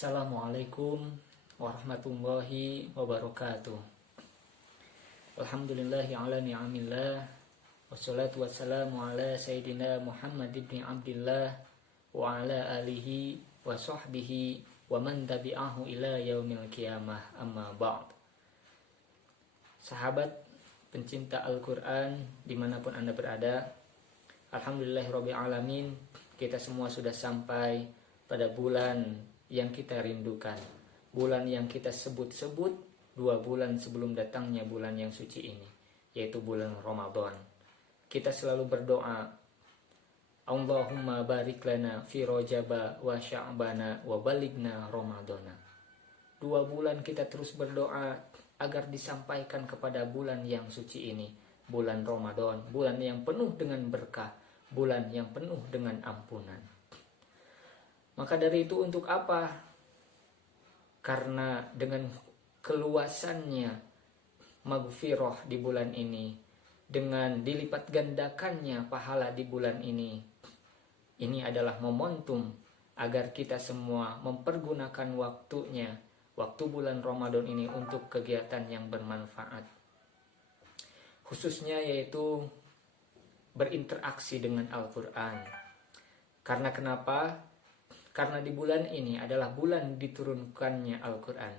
Assalamualaikum warahmatullahi wabarakatuh. Alhamdulillahi ala ni'amillah. Wassalatu wassalamu ala sayyidina Muhammad ibn Abdillah wa ala alihi wa sahbihi wa man tabi'ahu ila yaumil qiyamah, amma ba'd. Sahabat pencinta Al-Quran dimanapun Anda berada, alhamdulillahirabbil alamin, kita semua sudah sampai pada bulan yang kita rindukan, bulan yang kita sebut-sebut 2 bulan sebelum datangnya bulan yang suci ini, yaitu bulan Ramadan. Kita selalu berdoa, Allahumma barik lana fi Rajaba wa Sya'bana wa balighna Ramadana. 2 bulan kita terus berdoa agar disampaikan kepada bulan yang suci ini, bulan Ramadan, bulan yang penuh dengan berkah, bulan yang penuh dengan ampunan. Maka dari itu untuk apa? Karena dengan keluasannya maghfirah di bulan ini, dengan dilipat gandakannya pahala di bulan ini adalah momentum agar kita semua mempergunakan waktunya, waktu bulan Ramadan ini untuk kegiatan yang bermanfaat. Khususnya yaitu berinteraksi dengan Al-Quran. Karena kenapa? Karena di bulan ini adalah bulan diturunkannya Al-Quran.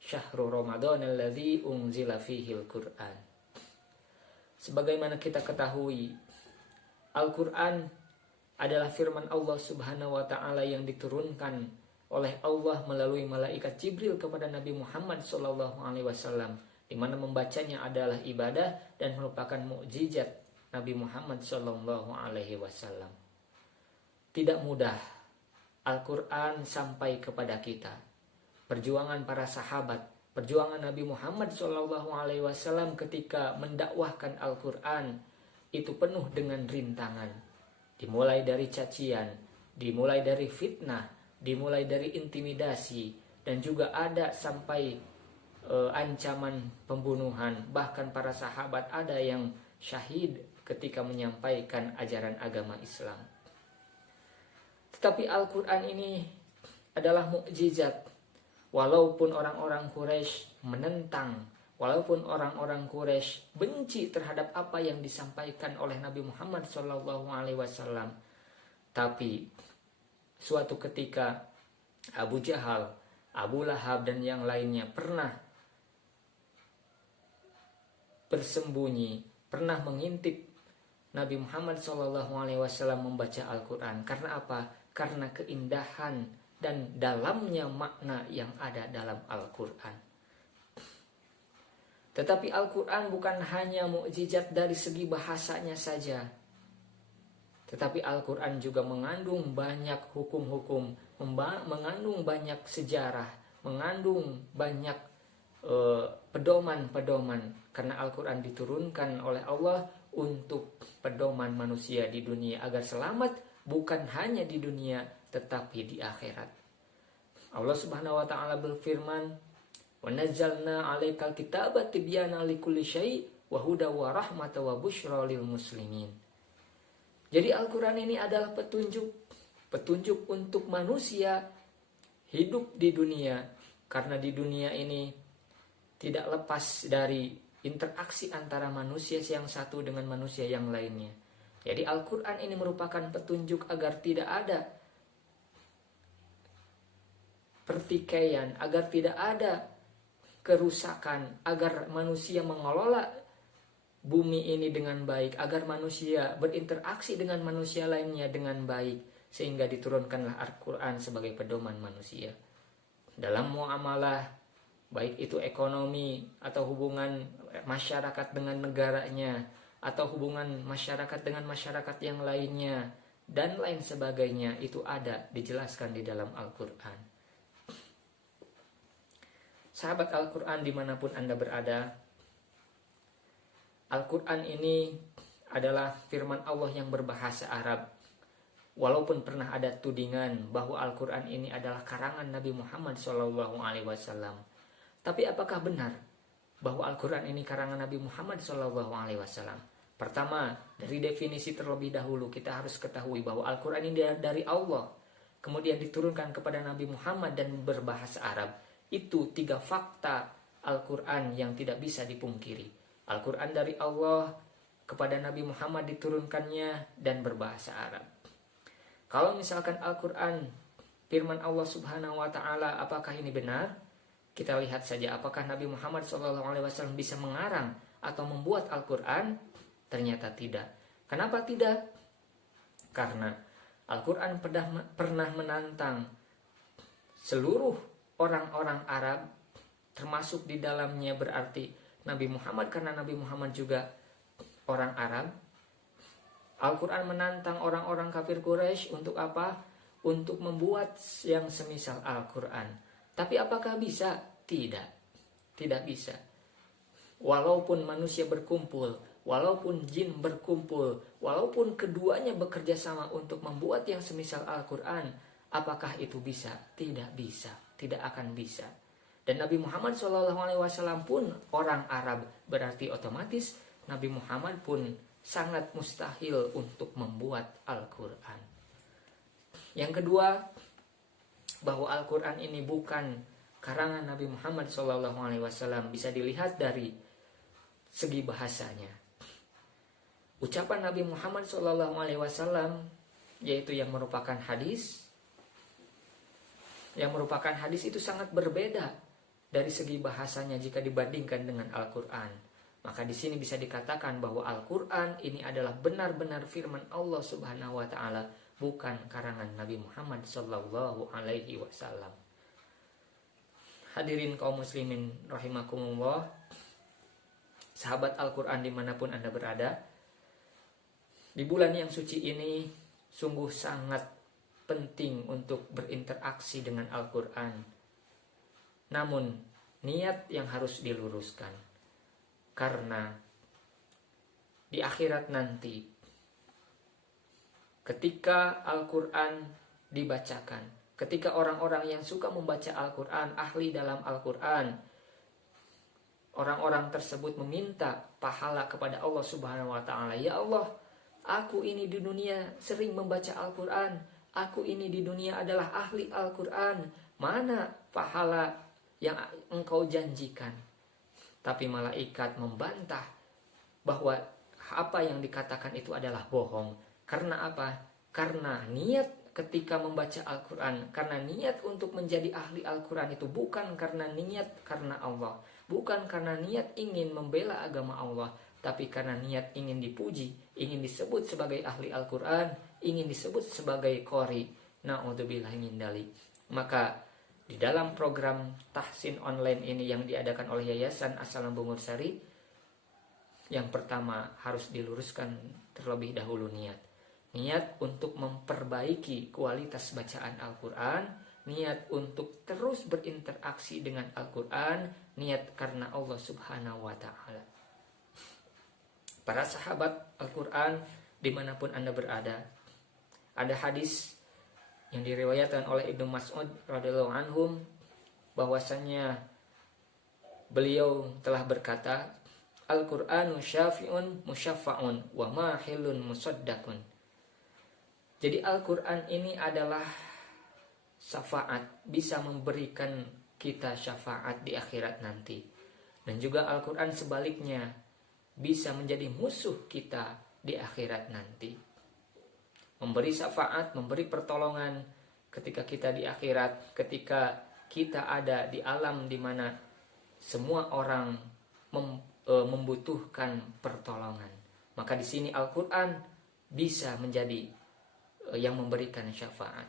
Syahrul Ramadan alladzi unzila fihil Quran. Sebagaimana kita ketahui, Al-Quran adalah firman Allah Subhanahu wa Ta'ala yang diturunkan oleh Allah melalui malaikat Jibril kepada Nabi Muhammad SAW, di mana membacanya adalah ibadah dan merupakan mukjizat Nabi Muhammad SAW. Tidak mudah Al-Quran sampai kepada kita. Perjuangan para sahabat, perjuangan Nabi Muhammad SAW ketika mendakwahkan Al-Quran itu penuh dengan rintangan. Dimulai dari cacian, dimulai dari fitnah, dimulai dari intimidasi, dan juga ada sampai ancaman pembunuhan. Bahkan para sahabat ada yang syahid ketika menyampaikan ajaran agama Islam. Tetapi Al-Quran ini adalah mukjizat. Walaupun orang-orang Quraisy menentang, walaupun orang-orang Quraisy benci terhadap apa yang disampaikan oleh Nabi Muhammad SAW, tapi suatu ketika Abu Jahal, Abu Lahab dan yang lainnya pernah bersembunyi, pernah mengintip Nabi Muhammad SAW membaca Al-Quran. Karena apa? Karena keindahan dan dalamnya makna yang ada dalam Al-Quran. Tetapi Al-Quran bukan hanya mukjizat dari segi bahasanya saja, tetapi Al-Quran juga mengandung banyak hukum-hukum, mengandung banyak sejarah, mengandung banyak pedoman-pedoman. Karena Al-Quran diturunkan oleh Allah untuk pedoman manusia di dunia agar selamat, bukan hanya di dunia tetapi di akhirat. Allah Subhanahu wa Ta'ala berfirman, "Wa nazzalna 'alaikal kitaba tibyana likulli syai' wa huda wa rahmatan wa busyra lil muslimin." Jadi Al-Qur'an ini adalah petunjuk untuk manusia hidup di dunia, karena di dunia ini tidak lepas dari interaksi antara manusia yang satu dengan manusia yang lainnya. Jadi Al-Quran ini merupakan petunjuk agar tidak ada pertikaian, agar tidak ada kerusakan, agar manusia mengelola bumi ini dengan baik, agar manusia berinteraksi dengan manusia lainnya dengan baik, sehingga diturunkanlah Al-Quran sebagai pedoman manusia. Dalam muamalah, baik itu ekonomi atau hubungan masyarakat dengan negaranya, atau hubungan masyarakat dengan masyarakat yang lainnya, dan lain sebagainya, itu ada dijelaskan di dalam Al-Quran. Sahabat Al-Quran dimanapun Anda berada, Al-Quran ini adalah firman Allah yang berbahasa Arab. Walaupun pernah ada tudingan bahwa Al-Quran ini adalah karangan Nabi Muhammad SAW, tapi apakah benar bahwa Al-Quran ini karangan Nabi Muhammad SAW? Pertama, dari definisi terlebih dahulu kita harus ketahui bahwa Al-Quran ini dari Allah. kemudian diturunkan kepada Nabi Muhammad dan berbahasa Arab. Itu 3 fakta Al-Quran yang tidak bisa dipungkiri. Al-Quran dari Allah, kepada Nabi Muhammad diturunkannya, dan berbahasa Arab. Kalau misalkan Al-Quran firman Allah Subhanahu wa Ta'ala, apakah ini benar? Kita lihat saja apakah Nabi Muhammad SAW bisa mengarang atau membuat Al-Quran. Ternyata tidak. Kenapa tidak? Karena Al-Quran pernah menantang seluruh orang-orang Arab, termasuk di dalamnya berarti Nabi Muhammad, karena Nabi Muhammad juga orang Arab. Al-Quran menantang orang-orang kafir Quraisy untuk apa? Untuk membuat yang semisal Al-Quran. Tapi apakah bisa? Tidak. Tidak bisa. Walaupun manusia berkumpul, walaupun jin berkumpul, walaupun keduanya bekerja sama untuk membuat yang semisal Al-Quran, apakah itu bisa? Tidak bisa. Tidak akan bisa. Dan Nabi Muhammad SAW pun orang Arab, berarti otomatis Nabi Muhammad pun sangat mustahil untuk membuat Al-Quran. Yang kedua, bahwa Al-Quran ini bukan karangan Nabi Muhammad SAW, bisa dilihat dari segi bahasanya. Ucapan Nabi Muhammad SAW, yaitu yang merupakan hadis, itu sangat berbeda dari segi bahasanya jika dibandingkan dengan Al-Quran. Maka di sini bisa dikatakan bahwa Al-Quran ini adalah benar-benar firman Allah Subhanahu wa Ta'ala, bukan karangan Nabi Muhammad Sallallahu Alaihi Wasallam. Hadirin kaum muslimin rahimakumullah, sahabat Al-Quran dimanapun Anda berada, di bulan yang suci ini sungguh sangat penting untuk berinteraksi dengan Al-Quran. Namun niat yang harus diluruskan. Karena di akhirat nanti, ketika Al-Quran dibacakan, ketika orang-orang yang suka membaca Al-Quran, ahli dalam Al-Quran, orang-orang tersebut meminta pahala kepada Allah Subhanahu wa Ta'ala. Ya Allah, aku ini di dunia sering membaca Al-Quran, aku ini di dunia adalah ahli Al-Quran, mana pahala yang engkau janjikan? Tapi malaikat membantah bahwa apa yang dikatakan itu adalah bohong. Karena apa? Karena niat ketika membaca Al-Quran, karena niat untuk menjadi ahli Al-Quran itu bukan karena niat karena Allah, bukan karena niat ingin membela agama Allah, tapi karena niat ingin dipuji, ingin disebut sebagai ahli Al-Quran, ingin disebut sebagai qori. Na'udzubillah min dzalik. Maka di dalam program tahsin online ini yang diadakan oleh Yayasan As-Salam Bungur Sari, yang pertama harus diluruskan terlebih dahulu niat. Niat untuk memperbaiki kualitas bacaan Al-Quran, niat untuk terus berinteraksi dengan Al-Quran, niat karena Allah Subhanahu wa Ta'ala. Para sahabat Al-Quran dimanapun Anda berada, ada hadis yang diriwayatkan oleh Ibnu Mas'ud radhiyallahu anhum, bahwasanya beliau telah berkata, Al-Qur'anu syafi'un musyaffa'un wa mahilun musaddaqun. Jadi Al-Qur'an ini adalah syafaat, bisa memberikan kita syafaat di akhirat nanti. Dan juga Al-Qur'an sebaliknya bisa menjadi musuh kita di akhirat nanti. Memberi syafaat, memberi pertolongan ketika kita di akhirat, ketika kita ada di alam di mana semua orang membutuhkan pertolongan. Maka di sini Al-Quran bisa menjadi yang memberikan syafaat.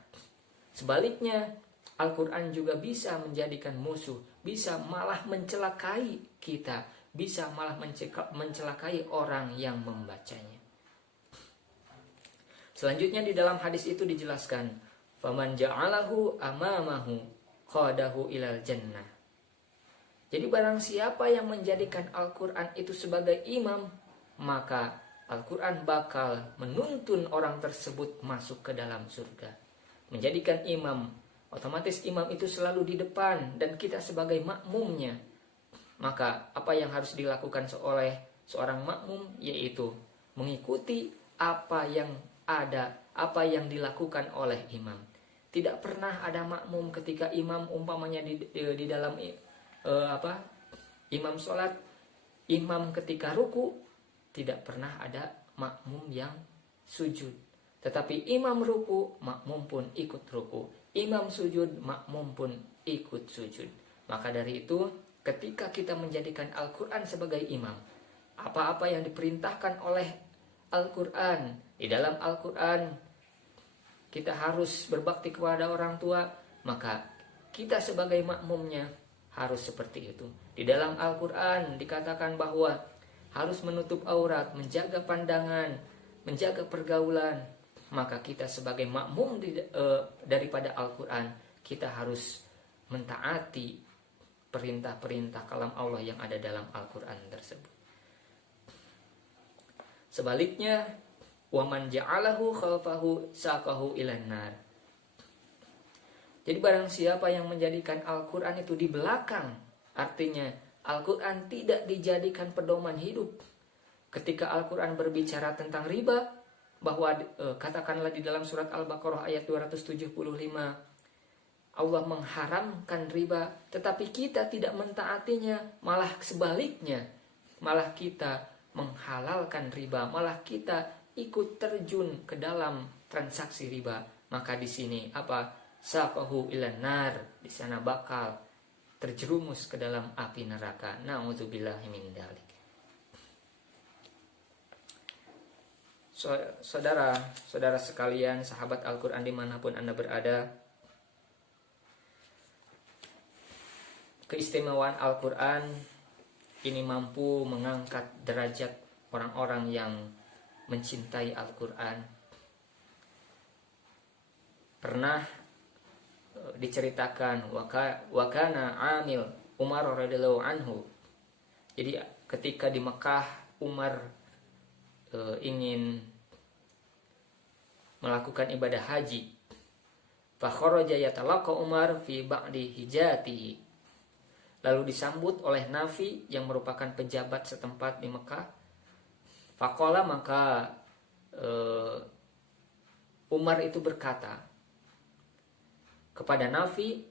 Sebaliknya, Al-Quran juga bisa menjadikan musuh, bisa malah mencelakai kita, bisa malah mencelakai orang yang membacanya. Selanjutnya di dalam hadis itu dijelaskan, faman ja'alahu amamahu qadahu ilal jannah. Jadi barang siapa yang menjadikan Al-Quran itu sebagai imam, maka Al-Quran bakal menuntun orang tersebut masuk ke dalam surga. Menjadikan imam, otomatis imam itu selalu di depan dan kita sebagai makmumnya. Maka apa yang harus dilakukan oleh seorang makmum, yaitu mengikuti apa yang ada, apa yang dilakukan oleh imam. Tidak pernah ada makmum ketika imam umpamanya di dalam imam sholat, imam ketika ruku, tidak pernah ada makmum yang sujud. Tetapi imam ruku, makmum pun ikut ruku. Imam sujud, makmum pun ikut sujud. Maka dari itu, ketika kita menjadikan Al-Quran sebagai imam, apa-apa yang diperintahkan oleh Al-Quran, di dalam Al-Quran kita harus berbakti kepada orang tua, maka kita sebagai makmumnya harus seperti itu. Di dalam Al-Quran dikatakan bahwa harus menutup aurat, menjaga pandangan, menjaga pergaulan. Maka kita sebagai makmum daripada Al-Quran, kita harus mentaati perintah-perintah kalam Allah yang ada dalam Al-Quran tersebut. Sebaliknya, waman ja'alahu khalfahu saqahu ilan nar. Jadi barang siapa yang menjadikan Al-Quran itu di belakang, artinya Al-Quran tidak dijadikan pedoman hidup. Ketika Al-Quran berbicara tentang riba, bahwa katakanlah di dalam surat Al-Baqarah ayat 275, Allah mengharamkan riba, tetapi kita tidak mentaatinya, malah sebaliknya, malah kita menghalalkan riba, malah kita ikut terjun ke dalam transaksi riba. Maka di sini saqahu ilan nar, di sana bakal terjerumus ke dalam api neraka. Na'udzubillahi min dzalik. Saudara sekalian, sahabat Al-Quran dimanapun Anda berada, keistimewaan Al-Quran ini mampu mengangkat derajat orang-orang yang mencintai Al-Quran. Pernah diceritakan wakana amil Umar radhiyallahu anhu. Jadi ketika di Mekah Umar ingin melakukan ibadah haji, fa kharaja yatalaqa Umar fi ba'di hijatihi. Lalu disambut oleh Nafi yang merupakan pejabat setempat di Mekah. Faqala, maka Umar itu berkata kepada Nafi,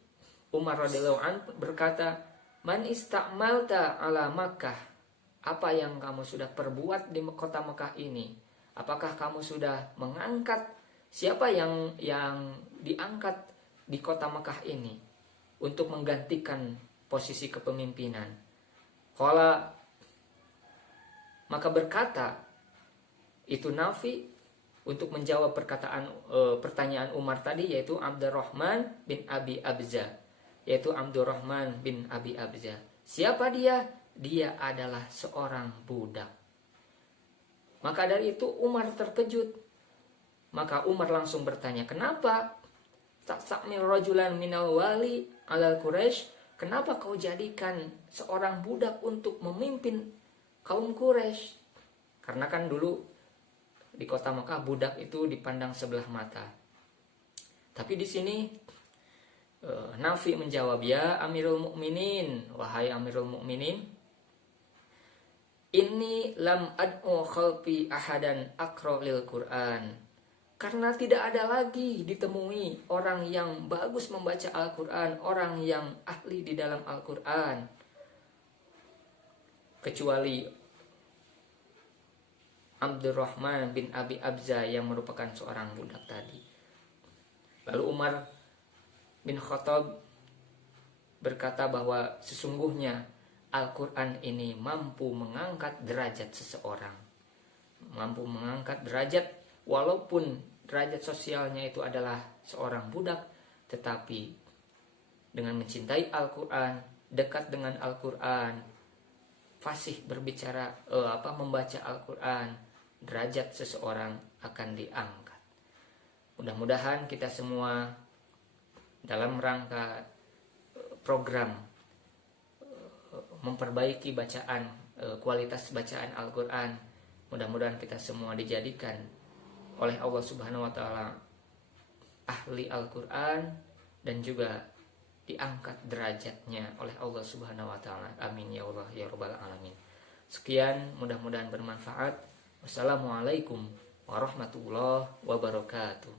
Umar radhiyallahu anhu berkata, "Man ista'malta ala Makkah?" Apa yang kamu sudah perbuat di kota Mekah ini? Apakah kamu sudah mengangkat siapa yang diangkat di kota Mekah ini untuk menggantikan posisi kepemimpinan? Qala, maka berkata itu Nafi untuk menjawab pertanyaan Umar tadi, yaitu Abdurrahman bin Abi Abza, yaitu Abdurrahman bin Abi Abza. Siapa dia? Dia adalah seorang budak. Maka dari itu Umar terkejut. Maka Umar langsung bertanya, kenapa taksakmil rajulan minal wali alal Quraisy? Kenapa kau jadikan seorang budak untuk memimpin kaum Quraisy? Karena kan dulu di kota Mekah budak itu dipandang sebelah mata. Tapi di sini Nafi menjawab, ya Amirul Mukminin, wahai Amirul Mukminin, inni lam ad'u khalfi ahadan aqra lil Qur'an. Karena tidak ada lagi ditemui orang yang bagus membaca Al-Quran, orang yang ahli di dalam Al-Quran, kecuali Abdurrahman bin Abi Abza yang merupakan seorang budak tadi. Lalu Umar bin Khattab berkata bahwa sesungguhnya Al-Quran ini mampu mengangkat derajat seseorang, mampu mengangkat derajat, walaupun derajat sosialnya itu adalah seorang budak, tetapi dengan mencintai Al-Quran, dekat dengan Al-Quran, fasih berbicara, membaca Al-Quran, derajat seseorang akan diangkat. Mudah-mudahan kita semua dalam rangka program memperbaiki bacaan, kualitas bacaan Al-Quran, mudah-mudahan kita semua dijadikan oleh Allah Subhanahu wa taala ahli Al-Quran dan juga diangkat derajatnya oleh Allah Subhanahu wa taala. Amin ya Allah ya rabbal alamin. Sekian, mudah-mudahan bermanfaat. Wassalamualaikum warahmatullahi wabarakatuh.